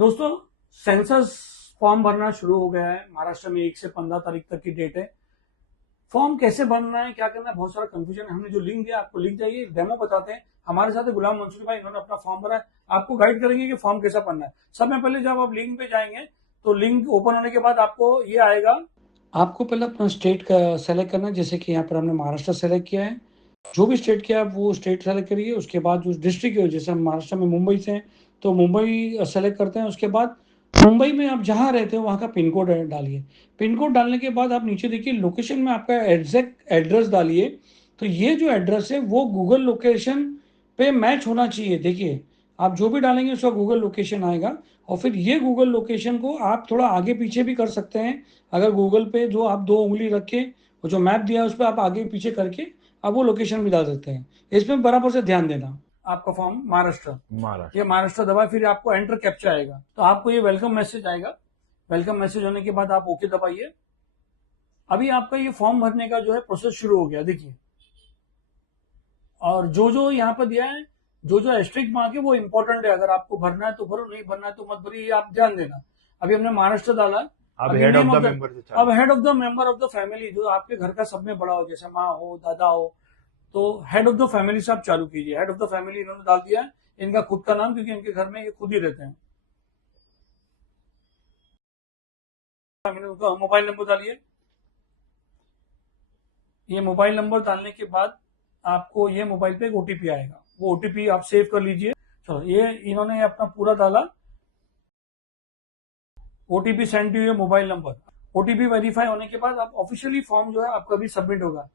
दोस्तों, census form भरना शुरू हो गया है। महाराष्ट्र में 1 से 15 तारीख तक की डेट है। फॉर्म कैसे भरना है, क्या करना है, बहुत सारा कंफ्यूजन है। हमने जो लिंक दिया आपको लिंक चाहिए, डेमो बताते हैं। हमारे साथ है गुलाम मंसूरी भाई, इन्होंने अपना फॉर्म भरा है। आपको गाइड करेंगे कि फॉर्म कैसा भरना है। सब में पहले जब आप लिंक पे जाएंगे तो लिंक ओपन होने के बाद आपको ये आएगा। आपको पहले अपना स्टेट का सेलेक्ट करना है। जैसे कि यहाँ पर हमने महाराष्ट्र सेलेक्ट किया है। जो भी स्टेट किया आप वो स्टेट सेलेक्ट करिए। उसके बाद जो डिस्ट्रिक्ट है, जैसे हम महाराष्ट्र में मुंबई से हैं तो मुंबई सेलेक्ट करते हैं। उसके बाद मुंबई में आप जहाँ रहते हो वहाँ का पिन कोड डालिए। पिन कोड डालने के बाद आप नीचे देखिए लोकेशन में आपका एग्जैक्ट एड्रेस डालिए। तो ये जो एड्रेस है वो गूगल लोकेशन पे मैच होना चाहिए। देखिए, आप जो भी डालेंगे उसका गूगल लोकेशन आएगा। और फिर ये गूगल लोकेशन को आप थोड़ा आगे पीछे भी कर सकते हैं। अगर गूगल पे जो आप 2 उंगली रख के वो जो मैप दिया है उस पर आप आगे पीछे करके आप वो लोकेशन भी डाल सकते हैं। इसमें बराबर से ध्यान देना। आपका फॉर्म महाराष्ट्र, ये महाराष्ट्र दबाए, फिर आपको एंटर कैप्चा आएगा तो आपको ये वेलकम मैसेज आएगा। वेलकम मैसेज होने के बाद आप ओके दबाइए। अभी आपका ये फॉर्म भरने का जो है प्रोसेस शुरू हो गया, देखिए। और जो जो यहाँ पर दिया है, जो जो एस्ट्रिक मार्क है वो इंपॉर्टेंट है। अगर आपको भरना है तो भरो, नहीं भरना है तो मत भरिए, ये आप ध्यान देना। अभी हमने महाराष्ट्र डाला। अब हेड ऑफ द मेंबर से अब head of the member of the family, जो आपके घर का सब में बड़ा हो, जैसे माँ हो, दादा हो, तो हेड ऑफ द फैमिली से आप चालू कीजिए। हेड ऑफ द फैमिली इन्होंने डाल दिया है, इनका खुद का नाम, क्योंकि इनके घर में ये खुद ही रहते हैं। उनका मोबाइल नंबर डालिए। ये मोबाइल नंबर डालने के बाद आपको ये मोबाइल पे एक ओटीपी आएगा, वो ओटीपी आप सेव कर लीजिए। चलो, ये इन्होंने अपना पूरा डाला। OTP send to your mobile number. OTP verify होने के बाद आप ऑफिशियली फॉर्म जो है आपका भी सबमिट होगा।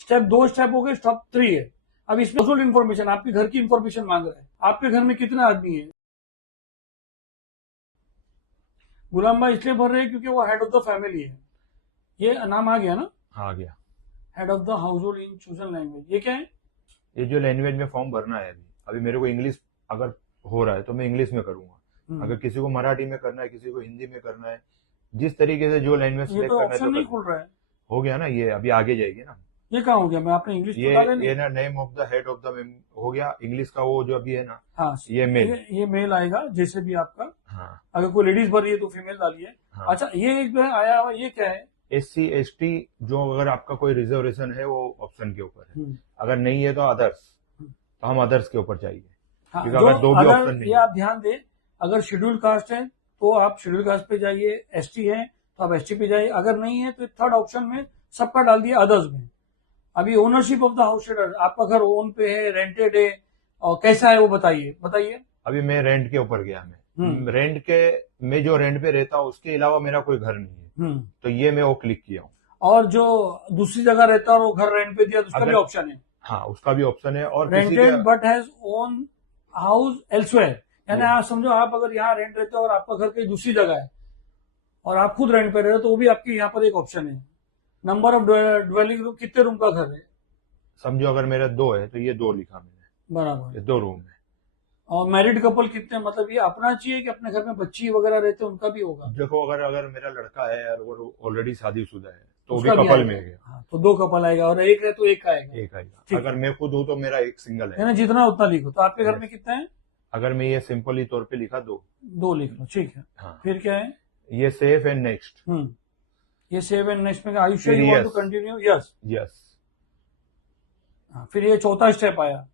स्टेप 2 स्टेप हो गए, स्टेप 3 है। अब इसमें हाउसहोल्ड इन्फॉर्मेशन, आपके घर की इन्फॉर्मेशन मांग रहा है। आपके घर में कितने आदमी है। गुलाम भाई इसलिए भर रहे हैं क्योंकि वो हेड ऑफ द फैमिली है। ये नाम आ गया ना? आ गया। Head of the house hold in chosen language, ये क्या है? ये जो लैंग्वेज में फॉर्म भरना है अभी मेरे को इंग्लिश अगर हो रहा है तो मैं इंग्लिश में करूंगा। अगर किसी को मराठी में करना है, किसी को हिंदी में करना है, जिस तरीके से जो लैंग्वेज ये सिलेक्ट तो करना है ऑप्शन नहीं खुल रहा है। हो गया ना, ये अभी आगे जाएगी ना। ये कहाँ हो गया? मैं आपने इंग्लिश ये ना name of the head of the हो गया। इंग्लिश का वो जो अभी है ना, हाँ, ये मेल, ये मेल आएगा जैसे भी आपका। हाँ। अगर कोई लेडीज भर रही है तो फीमेल डालिए। हाँ। अच्छा, ये एक आया हुआ, ये क्या है? SC ST, जो अगर आपका कोई रिजर्वेशन है वो ऑप्शन के ऊपर है। अगर नहीं है तो अदर्स, तो हम अदर्स के ऊपर चाहिए। हाँ, क्योंकि अगर दो भी ऑप्शन नहीं, ये आप ध्यान दें, अगर शेड्यूल कास्ट है तो आप शेड्यूल कास्ट पे जाइए, ST है तो आप ST पे जाइए। अगर नहीं है तो थर्ड ऑप्शन में सबका डाल दिया अदर्स में। अभी ownership of the house shader, आपका घर ओन पे है, रेंटेड है, और कैसा है वो बताइए। अभी मैं रेंट के ऊपर गया। मैं जो रेंट पे रहता हूँ उसके अलावा मेरा कोई घर नहीं है, तो ये मैं वो क्लिक किया हूँ। और जो दूसरी जगह रहता है और वो घर रेंट पे दिया तो उसका भी ऑप्शन है। हाँ, उसका भी ऑप्शन है। और rented but has own house elsewhere, यानी आप समझो, आप अगर यहाँ रेंट रहते हो और आपका घर कहीं दूसरी जगह है और आप खुद रेंट पे रहे हो तो वो भी आपके यहाँ पर एक ऑप्शन है। नंबर ऑफ ड्वेलिंग रूम, कितने रूम का घर है? समझो अगर मेरा 2 है तो ये 2 लिखा मैंने, बराबर, ये 2 रूम है। और मैरिड कपल कितने, मतलब ये अपना चाहिए कि अपने घर में बच्ची वगैरह रहते हैं उनका भी होगा? देखो, अगर मेरा लड़का है और वो ऑलरेडी शादीशुदा है तो भी कपल में गया। हाँ, तो 2 कपल आएगा, और एक है तो एक आएगा। अगर मैं खुद हूँ तो मेरा एक सिंगल है। जितना उतना लिखो। तो आपके घर में कितने हैं? अगर मैं ये सिंपली तौर पे लिखा 2 लिख लो, ठीक है। हाँ। फिर क्या है? ये सेव एंड नेक्स्ट। ये सेव एंड नेक्स्ट में are you sure you want to continue? Yes. फिर ये चौथा स्टेप आया।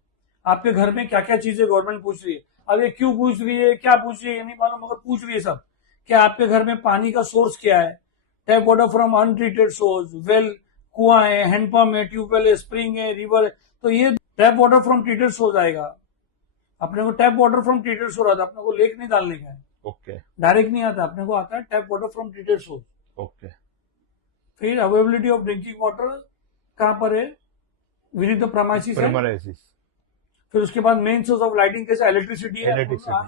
आपके घर में क्या क्या चीजें गवर्नमेंट पूछ रही है। अब ये क्यों पूछ रही है, क्या पूछ रही है, ये नहीं मालूम, मगर पूछ रही है सब। क्या आपके घर में पानी का सोर्स क्या है? Tap water from untreated source, well, कुआं है, हैंडपंप है, ट्यूबवेल है, स्प्रिंग है, रिवर है। तो ये tap water from treated source आएगा। अपने को tap water from treated source आता है, अपने को लेक नहीं डालने का है। ओके। डायरेक्ट नहीं आता, अपने को आता है tap water from treated source. Okay. फिर अवेलेबिलिटी ऑफ ड्रिंकिंग वाटर कहां पर है? विद इन द प्रेमाइसिस है। फिर उसके बाद मेन सोर्स ऑफ लाइटिंग कैसे? इलेक्ट्रिसिटी है,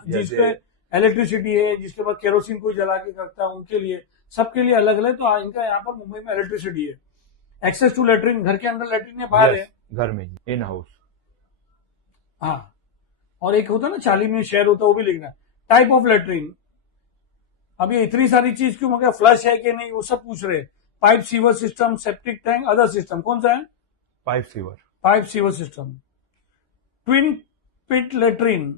जिसपे इलेक्ट्रिसिटी है, जिसके बाद केरोसिन कोई जला के करता है उनके लिए, सबके लिए अलग अलग। तो इनका यहाँ पर मुंबई में इलेक्ट्रिसिटी है। एक्सेस टू लेटरिन, घर के अंदर लेटरिन है, बाहर है? घर में, इन हाउस। हाँ, और एक होता है ना 40 में शेयर होता है, वो भी लिखना। टाइप ऑफ लेटरिन, अब ये इतनी सारी चीज क्यों, मगर फ्लश है कि नहीं वो सब पूछ रहे। Pipe sewer system, septic tank, other system, कौन सा है? Pipe sewer system. Twin pit latrine,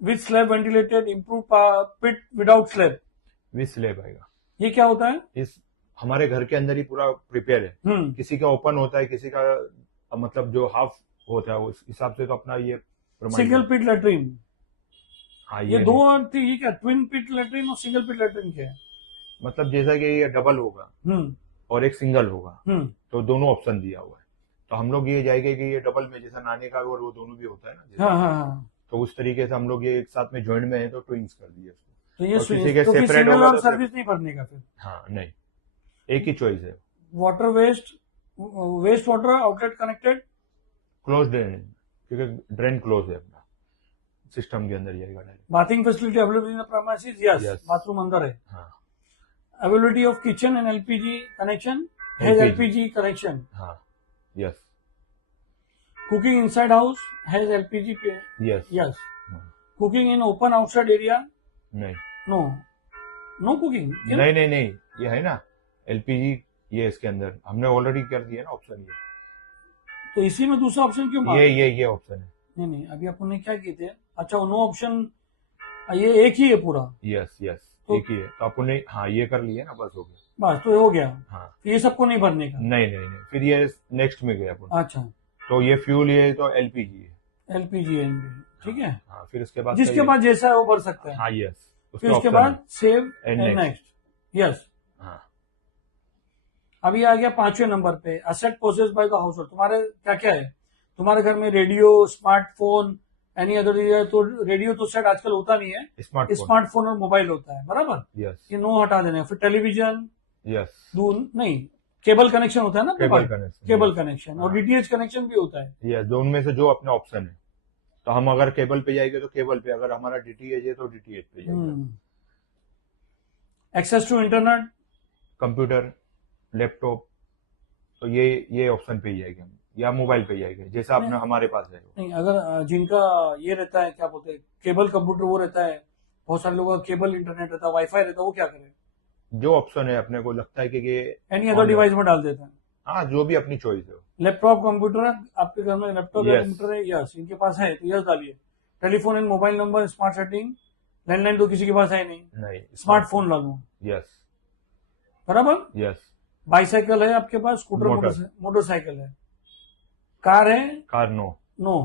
with slab ventilated, improve pit without slab, with slab आएगा। ये क्या होता है? इस हमारे घर के अंदर ही पूरा प्रिपेयर है। किसी का ओपन होता है, किसी का मतलब जो हाफ होता है उस हिसाब से तो अपना ये सिंगल पिट लेटरिन। हाँ, ये दो ये क्या ट्विन पिट लेटरिन और सिंगल पिट लेटरिन क्या है? मतलब जैसा कि ये डबल होगा और एक सिंगल होगा तो दोनों ऑप्शन दिया हुआ है। तो हम लोग ये जाएंगे कि ये डबल में जैसा नाने का और वो दोनों भी होता है ना, हाँ। तो उस तरीके से हम लोग ये एक साथ में जॉइंट में है तो ट्विंस कर दिए उसको। तो ये किसी के तो सेपरेट सिंगल होगा और तो सर्विस नहीं भरने का फिर? हाँ नहीं, एक ही चॉइस है। Water waste water outlet connected, close drain, क्योंकि ड्रेन क्लोज है अपना, सिस्टम के अंदर जाएगा direct. Bathing facility available in the premises, yes, bathroom अंदर है। हाँ। Availability of kitchen and LPG connection, has LPG connection. हाँ, yes. Cooking inside house, has LPG, yes. Cooking in open outside area, नहीं, no cooking, नहीं, ये है ना LPG, ये इसके अंदर हमने ऑलरेडी कर दिया ना ऑप्शन ये। तो इसी में दूसरा ऑप्शन क्यों मांगा? ये ऑप्शन है। नहीं, अभी अपन ने क्या किए थे? अच्छा, नो ऑप्शन, ये एक ही है पूरा। यस, तो एक ही है, तो अपन ने हाँ ये कर लिया ना, बस हो गया। बस तो हो गया। हाँ, ये सबको नहीं भरने का? नहीं, फिर ये नेक्स्ट में गया अपन। अच्छा, तो ये फ्यूल ये तो एलपीजी है, एलपीजी ठीक है। हाँ, फिर उसके बाद जिसके बाद जैसा है वो भर सकता है। हाँ, यस। फिर उसके बाद सेव एंड नेक्स्ट, यस। हाँ। अभी आ गया 5वें नंबर पे, asset possessed by the house hold. तुम्हारे क्या क्या है? तुम्हारे घर में रेडियो, स्मार्टफोन, एनी अदर, तो रेडियो तो सेट आजकल होता नहीं है, स्मार्टफोन और मोबाइल होता है, बराबर? यस। ये नो हटा देना। फिर टेलीविजन, यस, नहीं, केबल कनेक्शन होता है ना, केबल कनेक्शन और हाँ। डीटीएच कनेक्शन भी होता है। यस, दोनों में से जो अपना ऑप्शन है, तो हम अगर केबल पे जाएंगे तो केबल पे, अगर हमारा डीटीएच है तो डीटीएच पे जाएंगे। Access to internet, computer, laptop, तो ये ऑप्शन पे ही जाएंगे हम, या मोबाइल पे जाएंगे, जैसा अपना हमारे पास है। नहीं, अगर जिनका ये रहता है, क्या बोलते हैं, केबल कंप्यूटर वो रहता है, बहुत सारे लोगों का केबल इंटरनेट रहता है, वाईफाई रहता है, वो क्या करें? जो ऑप्शन है अपने को लगता है कि ये एनी अदर डिवाइस में डाल देते हैं। हाँ, जो भी अपनी चॉइस है। लैपटॉप, कंप्यूटर है आपके घर में, लैपटॉप या कंप्यूटर है, यस, इनके पास है तो यस डालिए। Telephone and mobile number, smart setting, landline तो किसी के पास है नहीं, स्मार्टफोन ला लो, यस, बराबर, यस। बाइसाइकिल है आपके पास, स्कूटर, मोटरसाइकिल है, कार है, कार नो।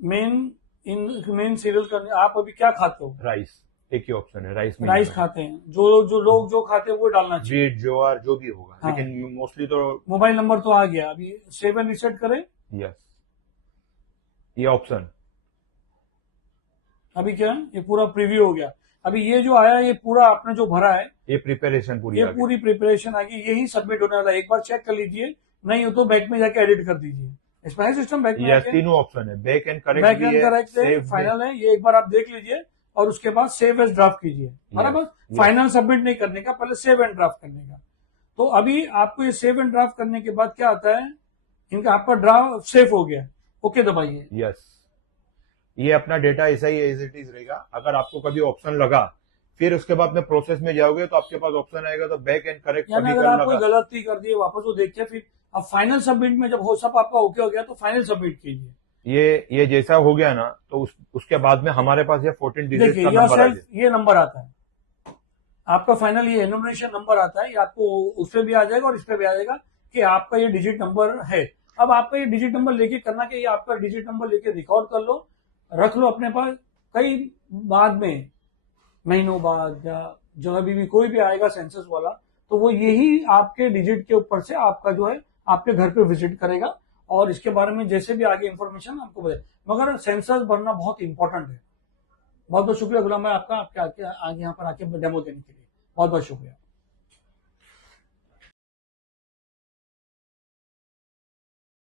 मेन सीरियल करने, आप अभी क्या खाते हो? राइस, एक ही ऑप्शन है, राइस खाते हैं, जो लोग जो खाते हैं वो डालना चाहिए, वीट, ज्वार, जो भी होगा। हाँ। लेकिन मोस्टली तो मोबाइल नंबर तो आ गया, अभी सेव एंड रिसेट करें। यस, ये ऑप्शन अभी क्या, ये पूरा प्रीव्यू हो गया। अभी ये जो आया, ये पूरा आपने जो भरा है, ये प्रिपरेशन पूरी, ये पूरी प्रिपरेशन आ गई, यही सबमिट होने वाला है। एक बार चेक कर लीजिए, नहीं हो तो बैक में जाके एडिट कर दीजिए। इसमें है सिस्टम बैक में, यस, तीनों ऑप्शन है, बैक एंड करेक्ट है, फाइनल है, ये एक बार आप देख लीजिए और उसके बाद सेव एज ड्राफ्ट कीजिए, बराबर। फाइनल सबमिट नहीं करने का, पहले सेव एंड ड्राफ्ट करने का। तो अभी आपको ये सेव एंड ड्राफ्ट करने के बाद क्या आता है, इनका आपका ड्राफ्ट सेव हो गया, ओके दबाइए। यस, ये अपना डेटा ऐसा ही एज इट इज रहेगा। अगर आपको कभी ऑप्शन लगा, फिर उसके बाद में प्रोसेस में जाओगे तो आपके पास ऑप्शन आएगा, तो बैक एंड करेक्ट यानी अगर आप कोई गलती कर दिए, वापस वो देखिए, फिर अब फाइनल सबमिट में जब हो सब आपका ओके हो गया तो फाइनल सबमिट कीजिए। ये जैसा हो गया ना, तो उसके बाद में हमारे पास ये 14 डिजिट का नंबर ये नंबर आता है आपका, फाइनल ये एनुमरेशन नंबर आता है, ये आपको उस पर भी आ जाएगा और इस पर भी आ जाएगा कि आपका ये डिजिट नंबर है। अब आपका ये डिजिट नंबर लेके करना कि ये आपका डिजिट नंबर लेके रिकॉर्ड कर लो, रख लो अपने पास। कई बाद में, महीनों बाद, या जब भी कोई भी आएगा सेंसस वाला, तो वो यही आपके डिजिट के ऊपर से आपका जो है आपके घर पे विजिट करेगा और इसके बारे में जैसे भी आगे इंफॉर्मेशन आपको बताए। मगर सेंसस भरना बहुत इंपॉर्टेंट है। बहुत बहुत शुक्रिया गुलाम भाई आपका, आपके आगे यहाँ पर आके डेमो देने के लिए बहुत बहुत शुक्रिया।